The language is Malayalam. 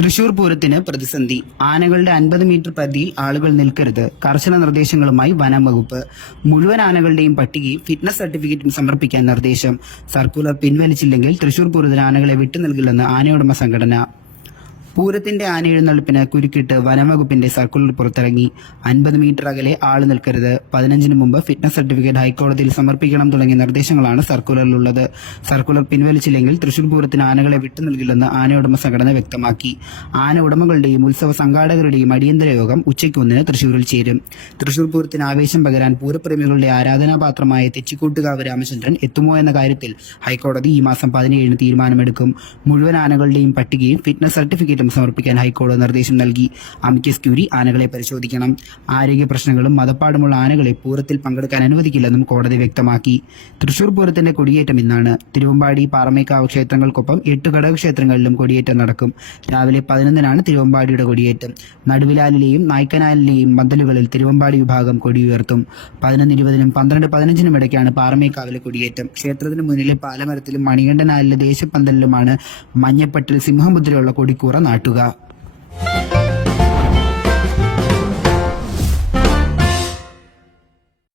തൃശൂർ പൂരത്തിന് പ്രതിസന്ധി. ആനകളുടെ 50 മീറ്റർ പരിധിയിൽ ആളുകൾ നിൽക്കരുത്. കർശന നിർദ്ദേശങ്ങളുമായി വനം വകുപ്പ്. മുഴുവൻ ആനകളുടെയും പട്ടികയും ഫിറ്റ്നസ് സർട്ടിഫിക്കറ്റും സമർപ്പിക്കാൻ നിർദ്ദേശം. സർക്കുലർ പിൻവലിച്ചില്ലെങ്കിൽ തൃശൂർ പൂരത്തിന് ആനകളെ വിട്ടു നൽകില്ലെന്ന് ആനയുടമ സംഘടന. പൂരത്തിന്റെ ആനയെഴുന്നള്ളിപ്പിന് കുരുക്കിട്ട് വനംവകുപ്പിന്റെ സർക്കുലർ പുറത്തിറങ്ങി. 50 മീറ്റർ അകലെ ആള് നിൽക്കരുത്, 15-ന് മുമ്പ് ഫിറ്റ്നസ് സർട്ടിഫിക്കറ്റ് ഹൈക്കോടതിയിൽ സമർപ്പിക്കണം തുടങ്ങിയ നിർദ്ദേശങ്ങളാണ് സർക്കുലറിലുള്ളത്. സർക്കുലർ പിൻവലിച്ചില്ലെങ്കിൽ തൃശൂർ പൂരത്തിന് ആനകളെ വിട്ടു നൽകില്ലെന്ന് ആനയുടമ സംഘടന വ്യക്തമാക്കി. ആന ഉടമകളുടെയും ഉത്സവ സംഘാടകരുടെയും അടിയന്തര യോഗം ഉച്ചയ്ക്ക് 1-ന് തൃശൂരിൽ ചേരും. തൃശൂർ പൂരത്തിന് ആവേശം പകരാൻ പൂരപ്രേമികളുടെ ആരാധനാപാത്രമായ തെച്ചിക്കോട്ടുകാവ് രാമചന്ദ്രൻ എത്തുമോ എന്ന കാര്യത്തിൽ ഹൈക്കോടതി ഈ മാസം 17-ന് തീരുമാനമെടുക്കും. മുഴുവൻ ആനകളുടെയും പട്ടികയും ഫിറ്റ്നസ് സർട്ടിഫിക്കറ്റും സമർപ്പിക്കാൻ ഹൈക്കോടതി നിർദ്ദേശം നൽകി. അമിക്കസ് ക്യൂറി ആനകളെ പരിശോധിക്കണം. ആരോഗ്യ പ്രശ്നങ്ങളും മതപ്പാടുമുള്ള ആനകളെ പൂരത്തിൽ പങ്കെടുക്കാൻ അനുവദിക്കില്ലെന്നും കോടതി വ്യക്തമാക്കി. തൃശൂർ പൂരത്തിന്റെ കൊടിയേറ്റം ഇന്നാണ്. തിരുവമ്പാടി, പാറമേക്കാവ് ക്ഷേത്രങ്ങൾക്കൊപ്പം 8 ഘടകക്ഷേത്രങ്ങളിലും കൊടിയേറ്റം നടക്കും. രാവിലെ 11-നാണ് തിരുവമ്പാടിയുടെ കൊടിയേറ്റം. നടുവിലാലിലെയും നായ്ക്കനാലിലെയും പന്തലുകളിൽ തിരുവമ്പാടി വിഭാഗം കൊടിയുയർത്തും. 11:20-നും 12:15-നും ഇടയ്ക്കാണ് പാറമേക്കാവിലെ കൊടിയേറ്റം. ക്ഷേത്രത്തിന് മുന്നിലെ പാലമരത്തിലും മണികണ്ഠനാലിലെ ദേശപ്പന്തലിലുമാണ് മഞ്ഞപ്പട്ടിൽ സിംഹമുദ്രയുള്ള കൊടിക്കൂറ നാട്ടുക.